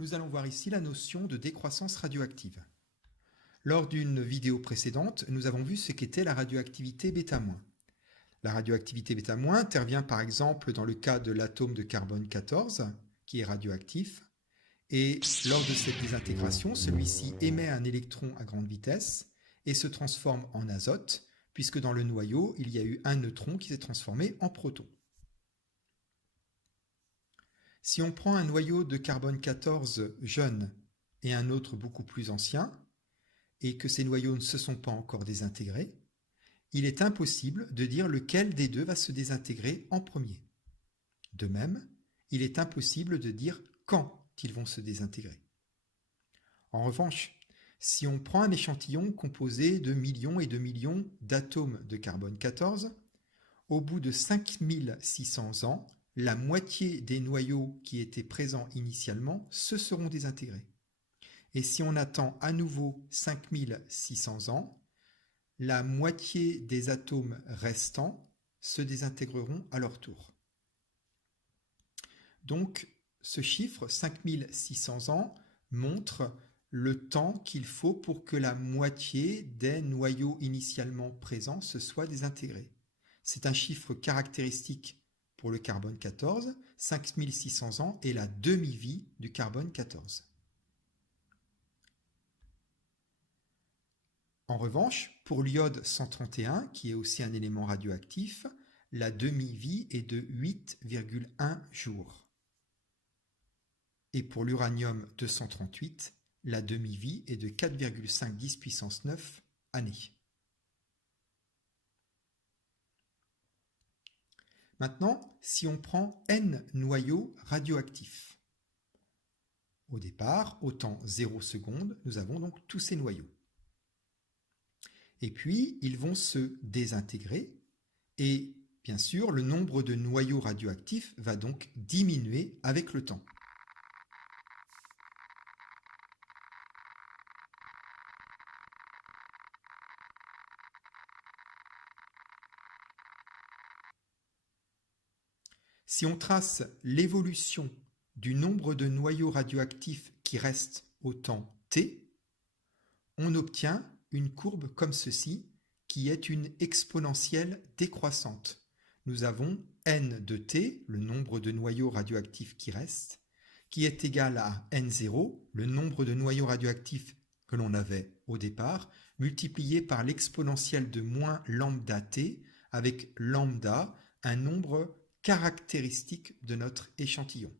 Nous allons voir ici la notion de décroissance radioactive. Lors d'une vidéo précédente, nous avons vu ce qu'était la radioactivité β-. La radioactivité β- intervient par exemple dans le cas de l'atome de carbone 14, qui est radioactif, et lors de cette désintégration, celui-ci émet un électron à grande vitesse et se transforme en azote, puisque dans le noyau, il y a eu un neutron qui s'est transformé en proton. Si on prend un noyau de carbone 14 jeune et un autre beaucoup plus ancien, et que ces noyaux ne se sont pas encore désintégrés, il est impossible de dire lequel des deux va se désintégrer en premier. De même, il est impossible de dire quand ils vont se désintégrer. En revanche, si on prend un échantillon composé de millions et de millions d'atomes de carbone 14, au bout de 5600 ans, la moitié des noyaux qui étaient présents initialement se seront désintégrés. Et si on attend à nouveau 5600 ans, la moitié des atomes restants se désintégreront à leur tour. Donc, ce chiffre, 5600 ans, montre le temps qu'il faut pour que la moitié des noyaux initialement présents se soient désintégrés. C'est un chiffre caractéristique pour le carbone 14, 5600 ans est la demi-vie du carbone 14. En revanche, pour l'iode 131, qui est aussi un élément radioactif, la demi-vie est de 8,1 jours. Et pour l'uranium 238, la demi-vie est de 4,5 puissance 9 années. Maintenant, si on prend n noyaux radioactifs, au départ, au temps 0 secondes, nous avons donc tous ces noyaux. Et puis, ils vont se désintégrer et, bien sûr, le nombre de noyaux radioactifs va donc diminuer avec le temps. Si on trace l'évolution du nombre de noyaux radioactifs qui restent au temps t, on obtient une courbe comme ceci, qui est une exponentielle décroissante. Nous avons n de t, le nombre de noyaux radioactifs qui restent, qui est égal à n0, le nombre de noyaux radioactifs que l'on avait au départ, multiplié par l'exponentielle de moins lambda t, avec lambda, un nombre caractéristique de notre échantillon.